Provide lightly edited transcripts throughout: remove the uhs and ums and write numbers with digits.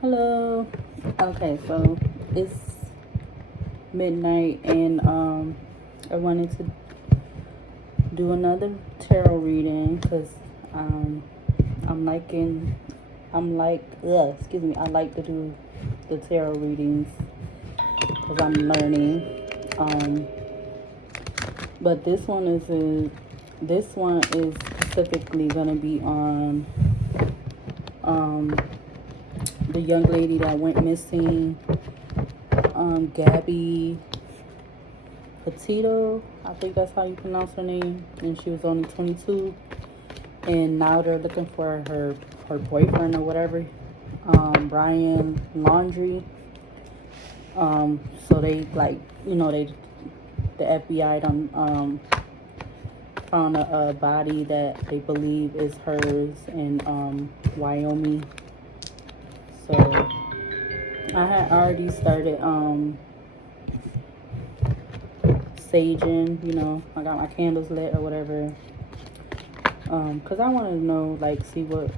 Hello. Okay, so it's midnight and I wanted to do another tarot reading because um I'm liking excuse me, I like to do the tarot readings because I'm learning. Um but this one is specifically gonna be on the young lady that went missing, Gabby Petito, I think that's how you pronounce her name, and she was only 22, and now they're looking for her boyfriend or whatever, Brian Laundrie. So they the FBI done found a body that they believe is hers in Wyoming. So I had already started saging, I got my candles lit or whatever, because I want to know, like, see what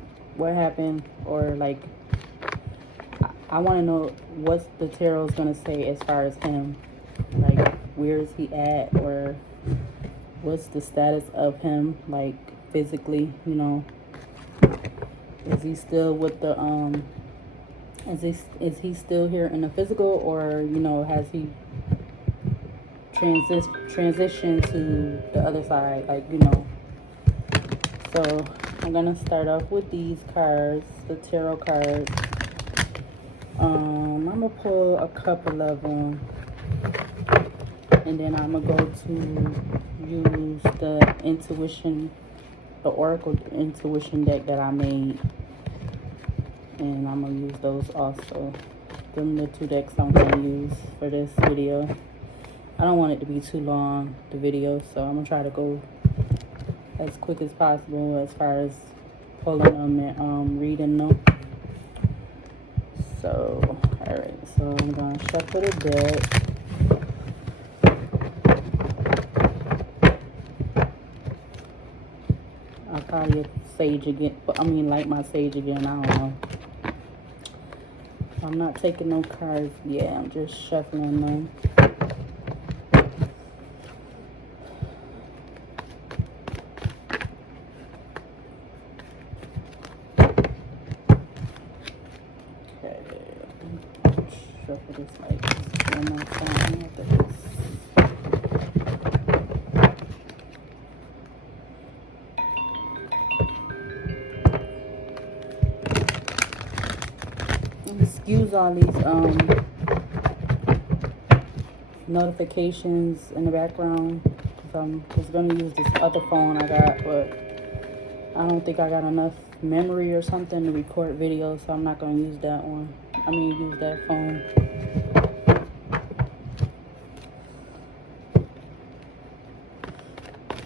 happened, or like I want to know what the tarot's gonna say as far as him, like where is he at, or what's the status of him, like physically, is he still with the is he still here in the physical, or has he transition to the other side, so I'm gonna start off with these cards, the tarot cards. I'm gonna pull a couple of them, and then I'm gonna go to use the oracle intuition deck that I made, and I'm gonna use those also. Them the two decks I'm gonna use for this video. I don't want it to be too long, the video, so I'm gonna try to go as quick as possible as far as pulling them and reading them. So, alright, so I'm gonna shuffle the deck. I'll probably sage again, light my sage again, I don't know. I'm not taking no cards yet, I'm just shuffling them. Shuffle this like one more time after this. Excuse all these notifications in the background, because I'm just gonna use this other phone I got, but I don't think I got enough memory or something to record videos, so I'm not gonna use that one. Use that phone.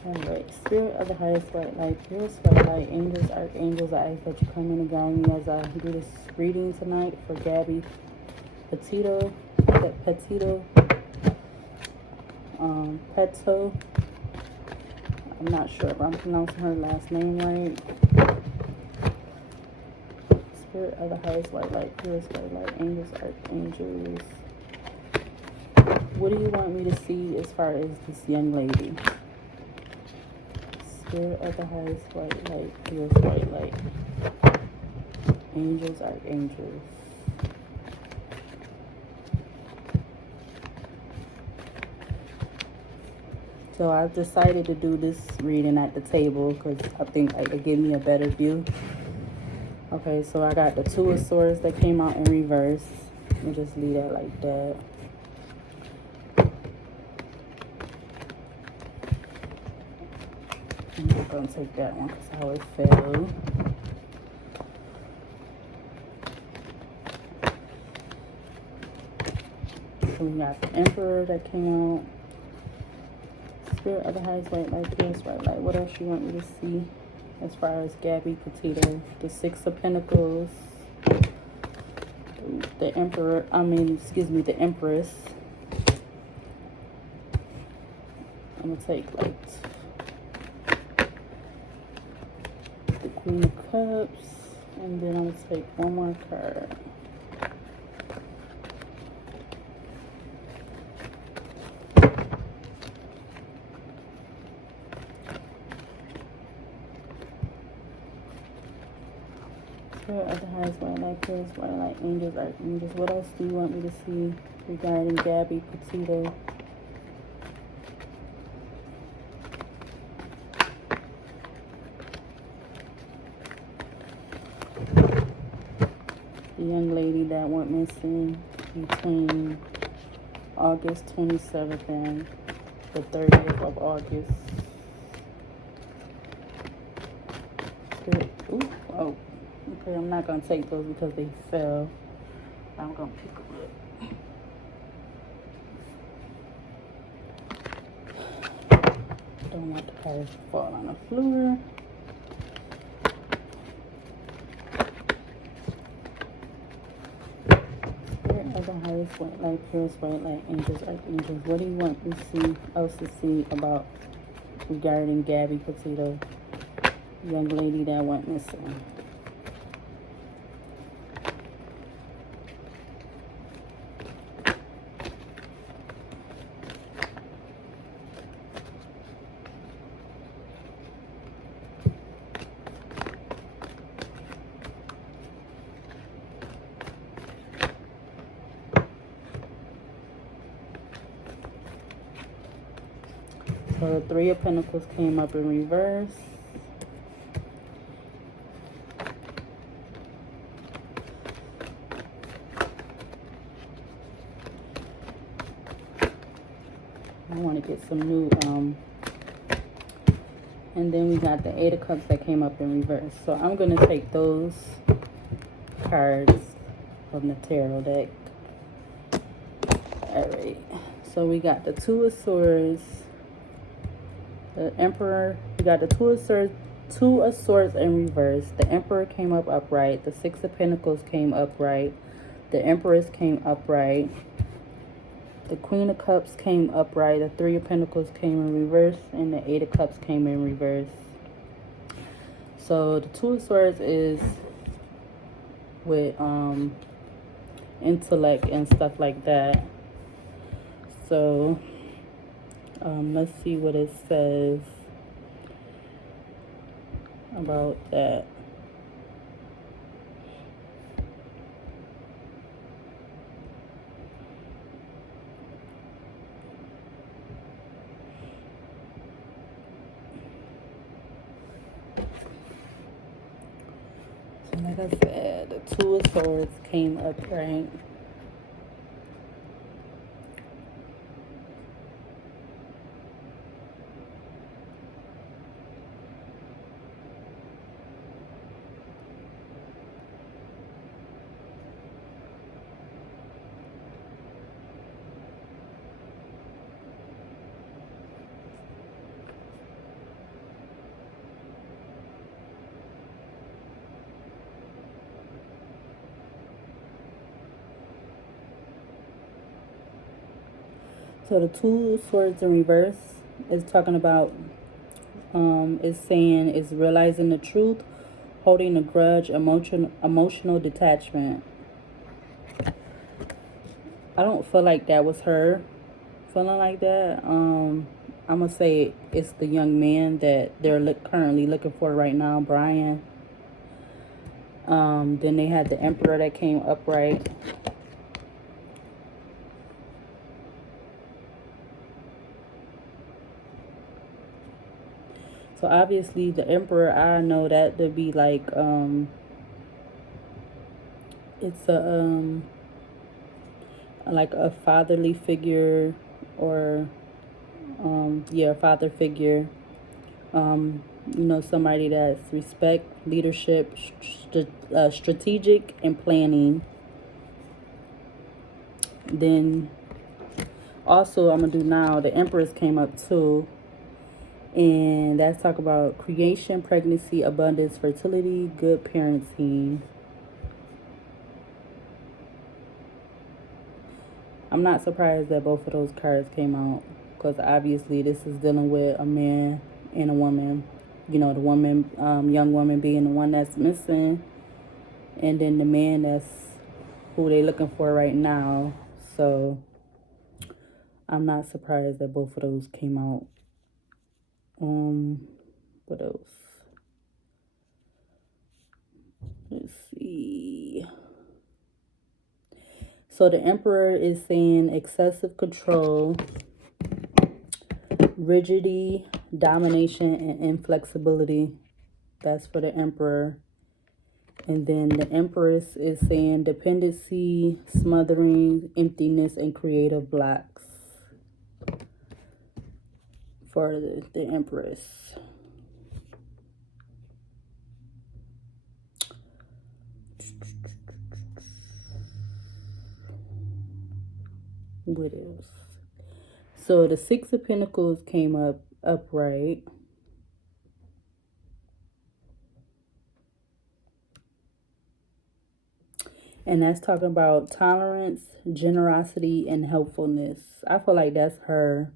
Alright, Spirit of the highest white light, purest white light, angels, archangels, I ask that you come in and guide me as I do this reading tonight for Gabby Petito. Petto. I'm not sure if I'm pronouncing her last name right. Spirit of the highest white light, purest white light, angels, archangels. What do you want me to see as far as this young lady? Spirit of the highest white light, purest white light, angels, archangels. So I've decided to do this reading at the table because I think it'll give me a better view. Okay, so I got the Two of Swords that came out in reverse. Let me just leave that like that. I'm not going to take that one because how it fell. So we got the Emperor that came out. Spirit of the highest white light, purest white light. What else you want me to see as far as Gabby Petito? The Six of Pentacles. The Emperor, the Empress. I'm going to take like the Queen of Cups, and then I'm going to take one more card. Spirit of the highest white light, purest white light, angels, archangels. What else do you want me to see regarding Gabby Petito? The young lady that went missing between August 27th and the 30th of August. Ooh, oh, okay, I'm not going to take those because they fell. I'm going to pick them up. Don't want the cards to fall on the floor. Spirit of the highest white light, purest white light, angels, archangels. What do you want to see else to see about regarding Gabby Petito, young lady that went missing? So the Three of Pentacles came up in reverse. I want to get some new, and then we got the Eight of Cups that came up in reverse. So I'm going to take those cards from the tarot deck. Alright, so we got the Two of Swords, the Emperor. We got the Two of Swords in reverse. The Emperor came up upright. The Six of Pentacles came upright. The Empress came upright. The Queen of Cups came upright. The Three of Pentacles came in reverse. And the Eight of Cups came in reverse. So the Two of Swords is with intellect and stuff like that. So let's see what it says about that. So like I said, the Two of Swords came upright. So the Two of Swords in reverse is talking about, is saying, is realizing the truth, holding a grudge, emotional detachment. I don't feel like that was her feeling like that. I'm going to say it's the young man that they're currently looking for right now, Brian. Then they had the Emperor that came upright. So obviously the Emperor, I know that to be like, it's a, like a fatherly figure, or, yeah, father figure. You know, somebody that's respect, leadership, strategic, and planning. Then also I'm going to do now, the Empress came up too. And that's talk about creation, pregnancy, abundance, fertility, good parenting. I'm not surprised that both of those cards came out, because obviously this is dealing with a man and a woman. You know, the woman, young woman being the one that's missing, and then the man that's who they looking for right now. So I'm not surprised that both of those came out. What else? Let's see. So the Emperor is saying excessive control, rigidity, domination, and inflexibility. That's for the Emperor. And then the Empress is saying dependency, smothering, emptiness, and creative blocks for the Empress. What else? So the Six of Pentacles came up upright. And that's talking about tolerance, generosity, and helpfulness. I feel like that's her.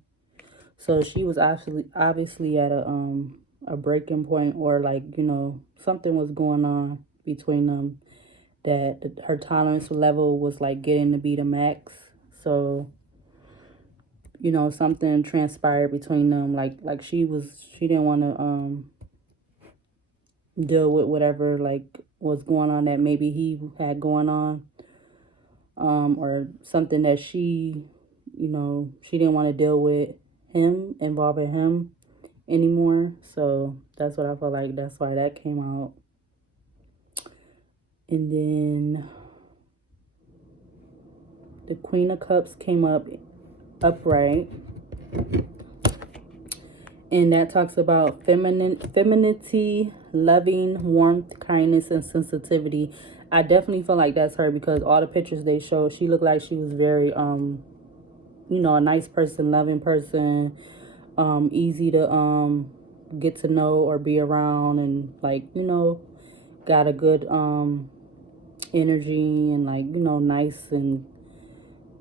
So she was obviously at a breaking point, or like, you know, something was going on between them, that her tolerance level was like getting to be the max. So, you know, something transpired between them. Like she didn't want to deal with whatever like was going on that maybe he had going on, or something that she, you know, she didn't want to deal with him, involving him anymore. So that's what I feel like. That's why that came out. And then the Queen of Cups came up upright. And that talks about femininity, loving, warmth, kindness, and sensitivity. I definitely feel like that's her, because all the pictures they showed, she looked like she was very, you know, a nice person, loving person, easy to get to know or be around, and like, you know, got a good energy, and like, you know, nice, and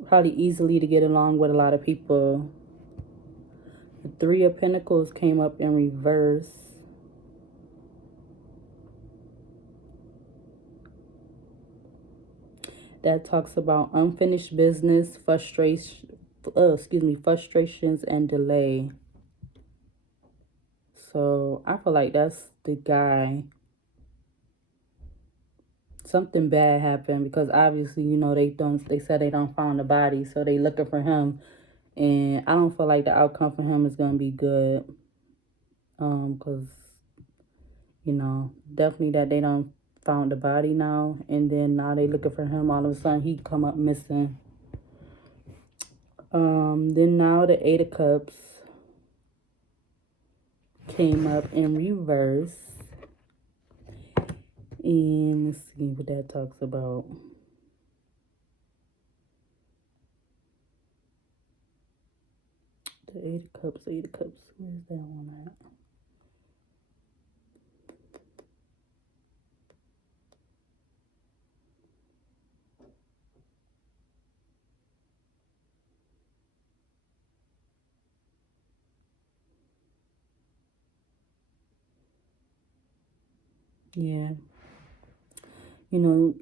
probably easily to get along with a lot of people. The Three of Pentacles came up in reverse. That talks about unfinished business, frustrations, and delay. So I feel like that's the guy. Something bad happened, because obviously, you know, they said they don't find the body, so they looking for him. And I don't feel like the outcome for him is gonna be good. Because, you know, definitely that they don't found the body now, and then now they looking for him. All of a sudden he come up missing. Then now the Eight of Cups came up in reverse. And let's see what that talks about. The Eight of Cups, where's that one at? Yeah. You know,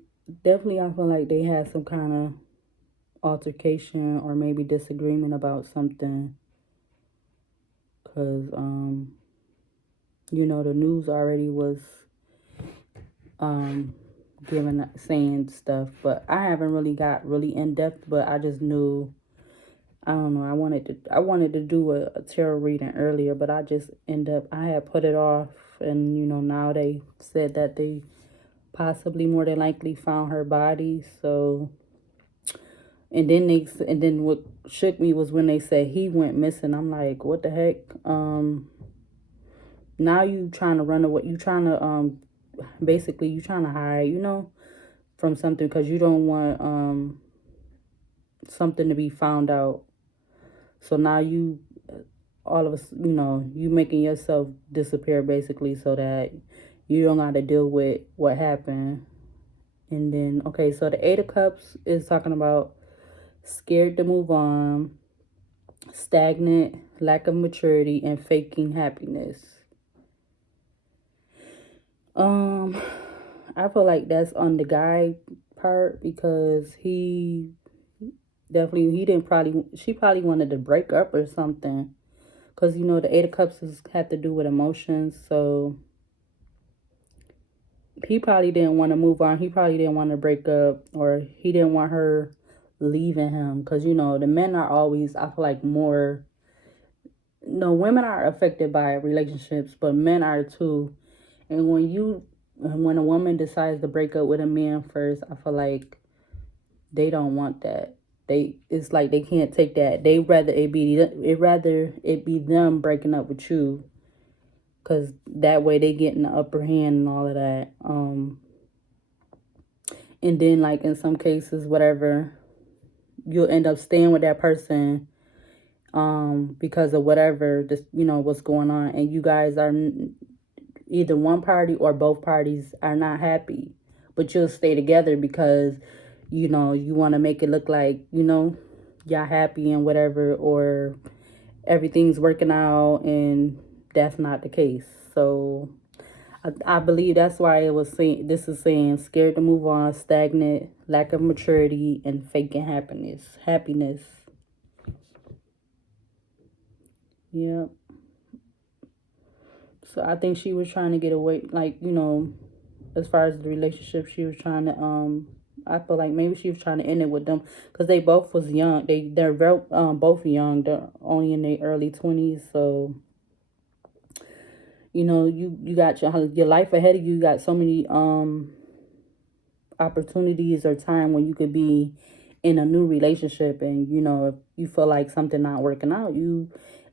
definitely I feel like they had some kind of altercation or maybe disagreement about something. Because, you know, the news already was saying stuff. But I haven't really got really in-depth, but I just knew, I don't know, I wanted to do a tarot reading earlier, but I just I had put it off. And, you know, now they said that they possibly more than likely found her body. So, and then what shook me was when they said he went missing. I'm like, what the heck? Now you trying to run away. You trying to basically you trying to hide, you know, from something, because you don't want something to be found out. So now you, all of us, you know, you making yourself disappear basically, so that you don't got to deal with what happened. And then, okay, so the Eight of Cups is talking about scared to move on, stagnant, lack of maturity, and faking happiness. I feel like that's on the guy part, because he she probably wanted to break up or something. Because, you know, the Eight of Cups had to do with emotions. So he probably didn't want to move on. He probably didn't want to break up, or he didn't want her leaving him. Because, you know, the men are always, I feel like, more... No, women are affected by relationships, but men are too. And when a woman decides to break up with a man first, I feel like they don't want that. It's like they can't take that. They rather it be them breaking up with you, because that way they get in the upper hand and all of that. And then, like, in some cases, whatever, you'll end up staying with that person because of whatever, just, you know, what's going on, and you guys are either one party or both parties are not happy, but you'll stay together because, you know, you want to make it look like, you know, y'all happy and whatever, or everything's working out, and that's not the case. So I believe that's why it was saying, this is saying, scared to move on, stagnant, lack of maturity, and faking happiness. Yep. So I think she was trying to get away, like, you know, as far as the relationship, she was trying to, I feel like maybe she was trying to end it with them, because they both was young. They're very, both young. They're only in their early 20s. So, you know, you got your life ahead of you. You got so many opportunities or time when you could be in a new relationship, and, you know, if you feel like something not working out,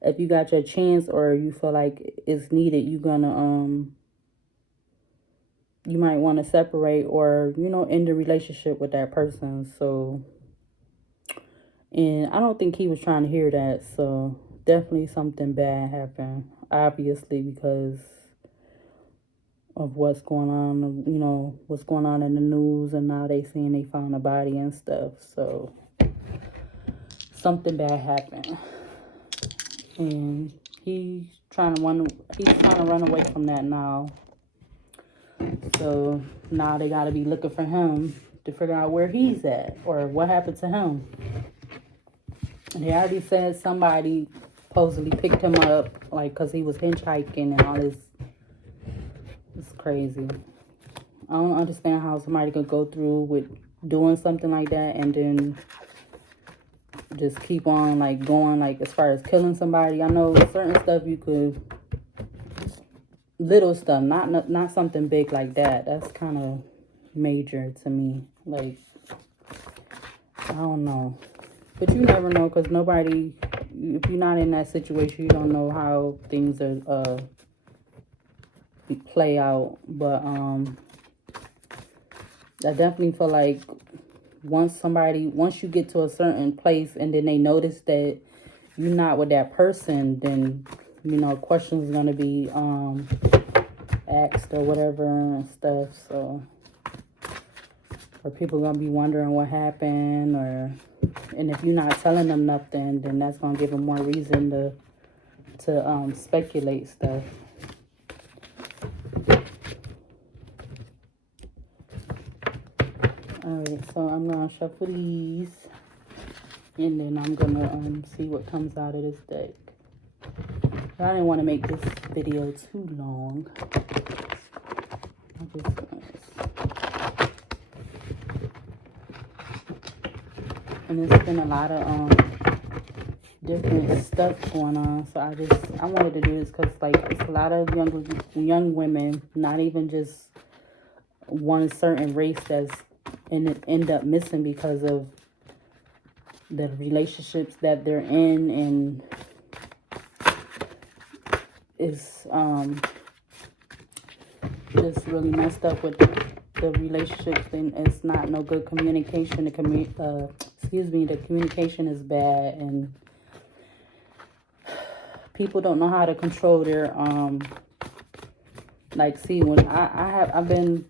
if you got your chance, or you feel like it's needed, you're gonna you might want to separate, or, you know, end the relationship with that person. So, and I don't think he was trying to hear that. So definitely something bad happened, obviously, because of what's going on, you know, what's going on in the news, and now they saying they found a body and stuff. So something bad happened, and he's trying to run away from that now. So now they got to be looking for him to figure out where he's at, or what happened to him. And they already said somebody supposedly picked him up, like, because he was hitchhiking and all this. It's crazy. I don't understand how somebody could go through with doing something like that and then just keep on, like, going, like, as far as killing somebody. I know certain stuff you could, little stuff, not something big like that. That's kind of major to me. Like, I don't know. But you never know, because nobody, if you're not in that situation, you don't know how things are play out. But I definitely feel like once you get to a certain place and then they notice that you're not with that person, then, you know, questions going to be asked or whatever and stuff. So, or people going to be wondering what happened, and if you're not telling them nothing, then that's going to give them more reason to speculate stuff. Alright, so I'm going to shuffle these, and then I'm going to see what comes out of this deck. I didn't want to make this video too long. And there's been a lot of different stuff going on, so I wanted to do this because, like, it's a lot of young women, not even just one certain race, that's end up missing because of the relationships that they're in, and it's just really messed up with the relationship, and it's not no good communication. The communication is bad, and people don't know how to control their like, see, when I've been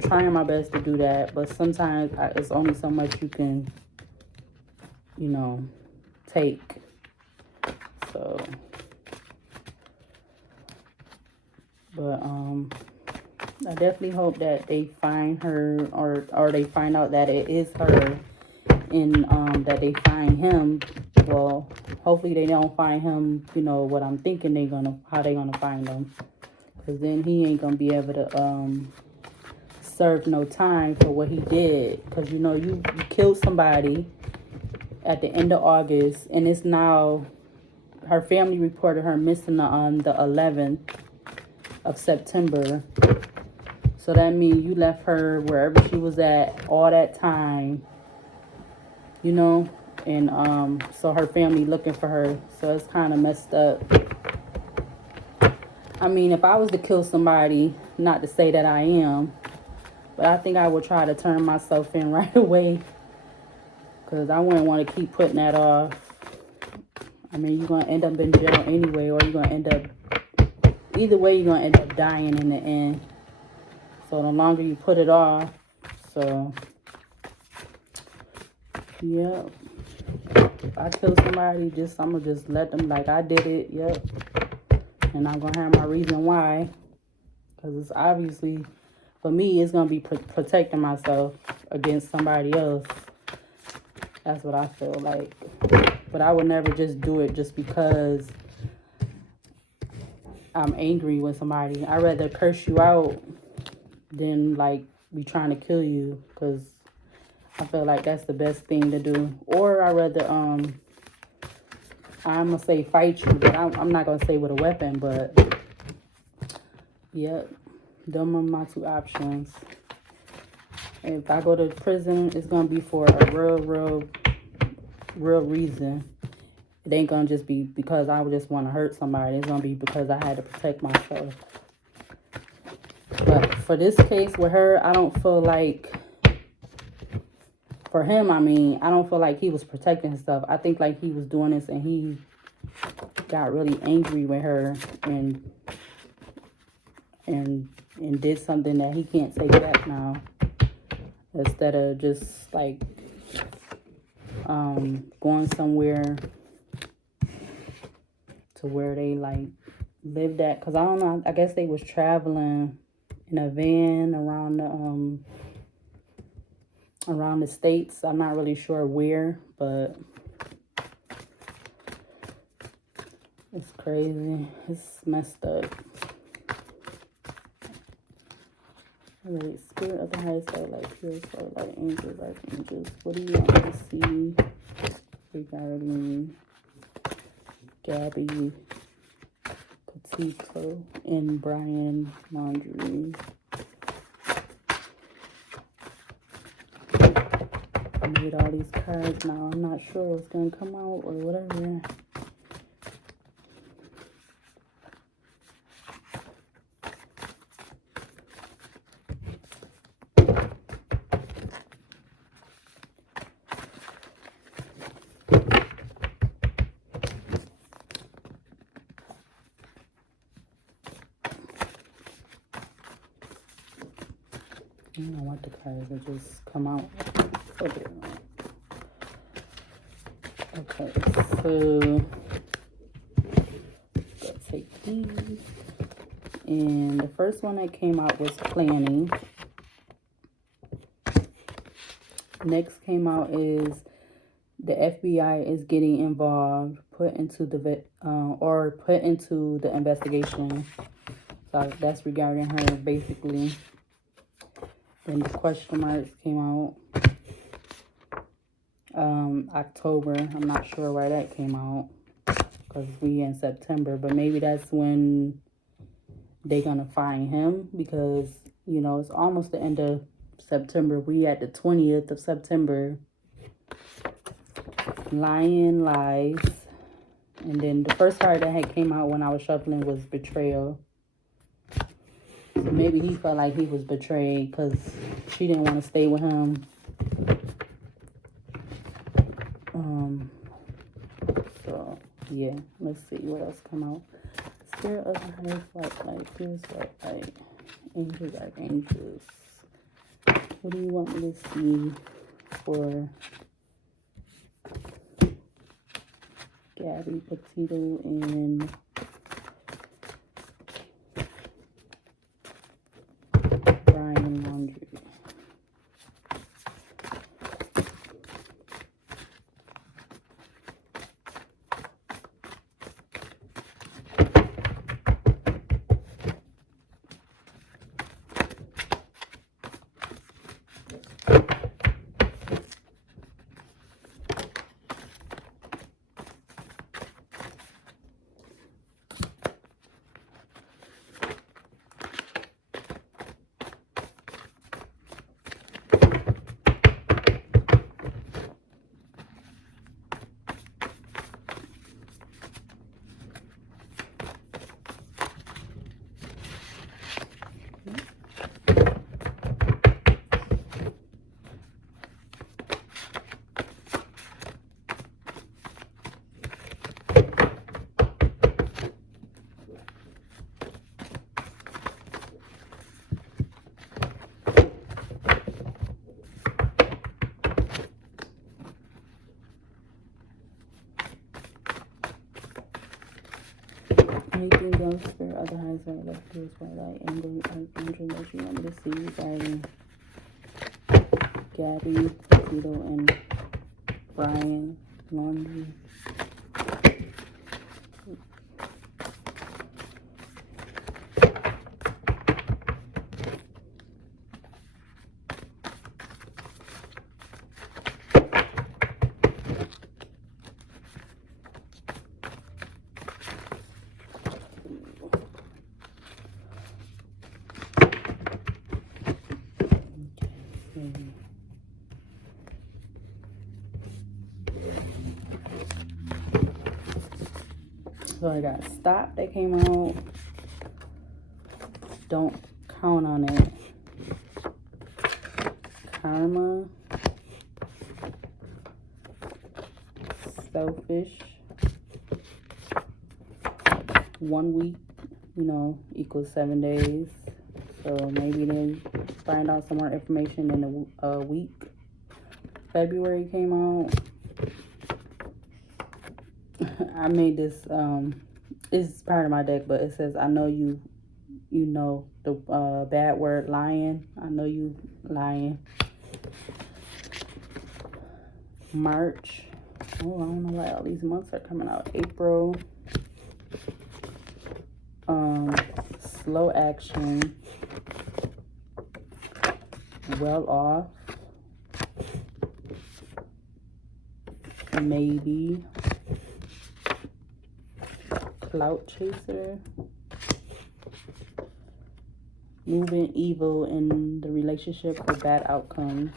trying my best to do that, but sometimes it's only so much you can, you know, take. So, but I definitely hope that they find her, or they find out that it is her, and that they find him. Well, hopefully they don't find him, you know, what I'm thinking how they gonna find him, because then he ain't gonna be able to serve no time for what he did. Because, you know, you killed somebody, at the end of August, and it's now, her family reported her missing on the 11th of September. So that means you left her wherever she was at all that time, you know, and so her family looking for her. So it's kind of messed up. I mean, if I was to kill somebody, not to say that I am, but I think I would try to turn myself in right away, because I wouldn't want to keep putting that off. I mean, you're going to end up in jail anyway, or you're going to end up, either way, you're going to end up dying in the end. So the longer you put it off, so, yeah. If I kill somebody, I'm going to just let them, like, I did it, yep. And I'm going to have my reason why. Because it's obviously, for me, it's going to be protecting myself against somebody else. That's what I feel like. But I would never just do it just because I'm angry with somebody. I'd rather curse you out than, like, be trying to kill you. Because I feel like that's the best thing to do. Or I'd rather, I'm going to say fight you. But I'm not going to say with a weapon. But, yeah, them are my two options. If I go to prison, it's going to be for a real reason. It ain't going to just be because I would just want to hurt somebody. It's going to be because I had to protect myself. But for this case with her, I don't feel like, for him, I mean, I don't feel like he was protecting himself. I think like he was doing this and he got really angry with her and did something that he can't take back now. Instead of just like going somewhere to where they like lived at, because I don't know, I guess they was traveling in a van around the states. I'm not really sure where, but it's crazy. It's messed up. Alright, spirit of the highest light, like pure soul, like angels, archangels. What do you want to see regarding Gabby Petito and Brian Laundrie? I made all these cards now. I'm not sure what's going to come out or whatever. I don't want the cards to just come out. Okay, so let's take these. And the first one that came out was planning. Next came out is the FBI is getting involved, put into the investigation. So that's regarding her, basically. Then the question marks came out. October. I'm not sure why that came out, because we in September, but maybe that's when they're gonna find him, because you know it's almost the end of September. We at the 20th of September. Lying, lies. And then the first card that had came out when I was shuffling was betrayal. So maybe he felt like he was betrayed because she didn't want to stay with him. So yeah, let's see what else come out. Spirit of the highest light, here's what, like, angels, archangels. What do you want me to see for Gabby Petito and Brian Laundrie? Spirit of the highest one, let's do this one, like angel that you want me to see regarding Gabby Petito and Brian Laundrie. So I got Stop that came out. Don't Count on It. Karma. Selfish. 1 week, equals 7 days. So maybe then find out some more information in a week. February came out. I made this, it's part of my deck, but it says, I know you know the bad word lying. I know you lying. March. Oh, I don't know why all these months are coming out. April. Slow action. Well off. Maybe. Clout chaser. Moving evil in the relationship for bad outcomes.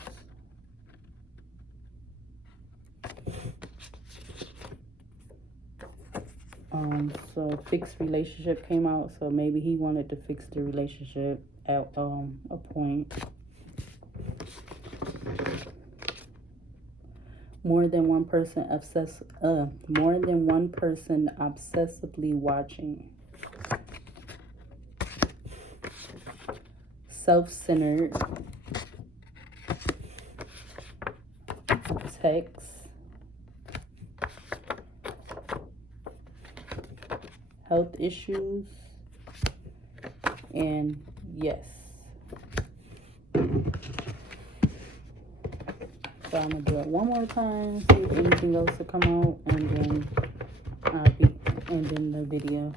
So fixed relationship came out, so maybe he wanted to fix the relationship at a point. More than one person obsessively watching. Self-centered. Text. Health issues. And yes. So I'm gonna do it one more time, see if anything else will come out, and then I'll be ending the video.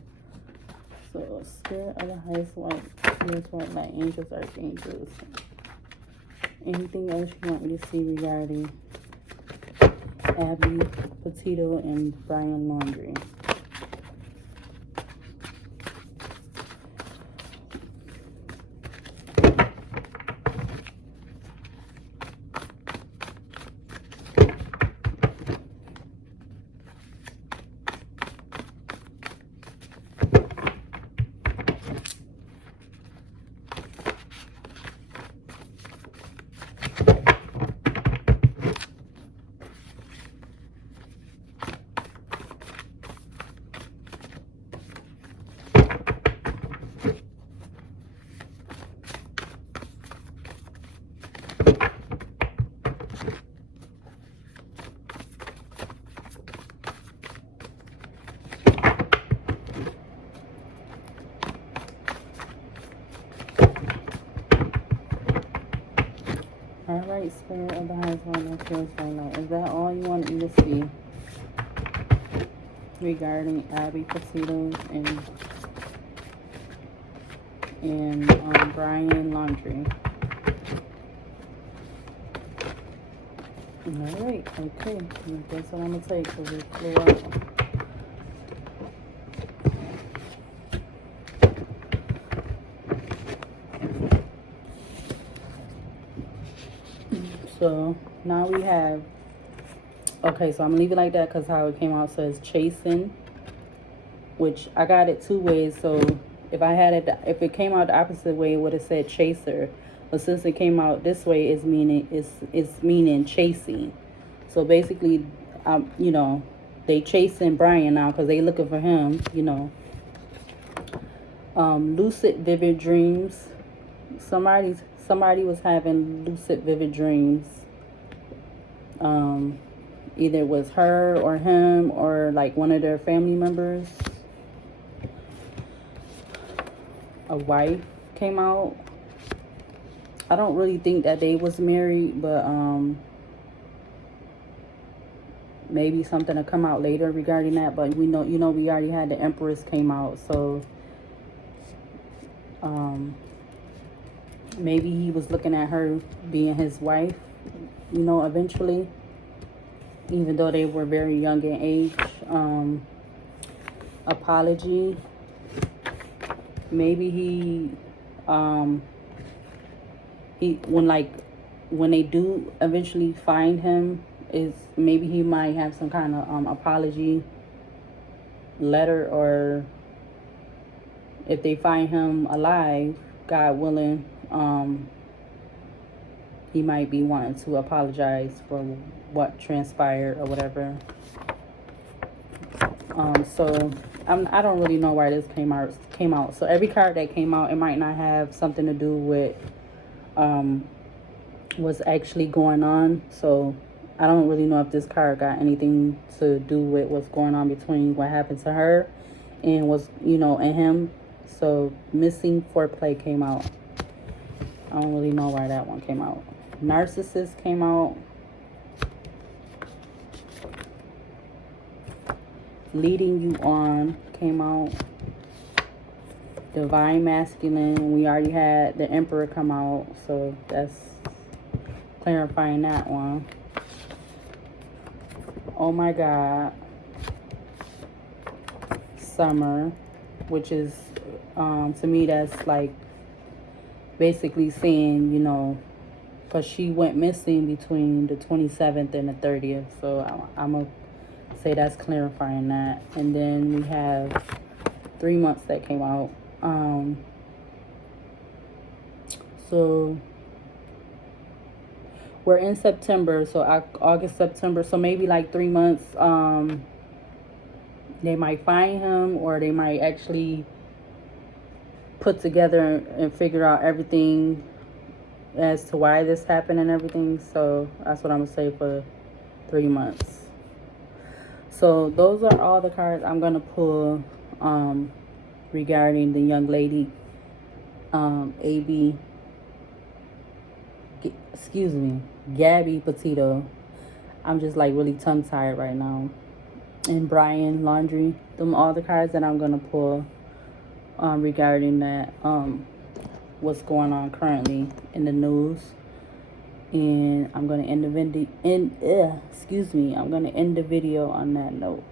So Spirit of the highest white, spirits, white light, angels, archangels. Anything else you want me to see regarding Gabby Petito and Brian Laundrie? Alright, Spirit of the highest one, that feels so nice. Is that all you wanted me to see regarding Gabby Petito and Brian Laundrie? Alright, okay. That's what I'm going to take, because it flew out. So now we have, okay, so I'm gonna leave it like that because how it came out says chasing, which I got it 2 ways. So if I had it, if it came out the opposite way, it would have said chaser. But since it came out this way, it's meaning chasing. So basically, they chasing Brian now because they looking for him. Lucid vivid dreams. Somebody was having lucid vivid dreams. Either it was her or him or like one of their family members. a wife came out. I don't really think that they was married, but maybe something to come out later regarding that. But we know, we already had the Empress came out, so maybe he was looking at her being his wife, eventually, even though they were very young in age. Apology. Maybe he when they do eventually find him, is maybe he might have some kind of apology letter, or if they find him alive, God willing, he might be wanting to apologize for what transpired or whatever. So I don't really know why this came out. So every card that came out, it might not have something to do with what's actually going on. So I don't really know if this card got anything to do with what's going on between what happened to her and and him. So missing foreplay came out. I don't really know why that one came out. Narcissist came out. Leading you on came out. Divine masculine. We already had the Emperor come out, so that's clarifying that one. Oh my God. Summer, which is to me, that's like basically saying, because she went missing between the 27th and the 30th. So I'm going to say that's clarifying that. And then we have 3 months that came out. So we're in September, so August, September. So maybe like 3 months, they might find him, or they might actually put together and figure out everything as to why this happened and everything. So that's what I'm gonna say for 3 months. So those are all the cards I'm gonna pull regarding the young lady, Gabby Petito. I'm just like really tongue tied right now. And Brian Laundrie. Them all the cards that I'm gonna pull regarding that, what's going on currently in the news. And I'm gonna end the video. I'm gonna end the video on that note.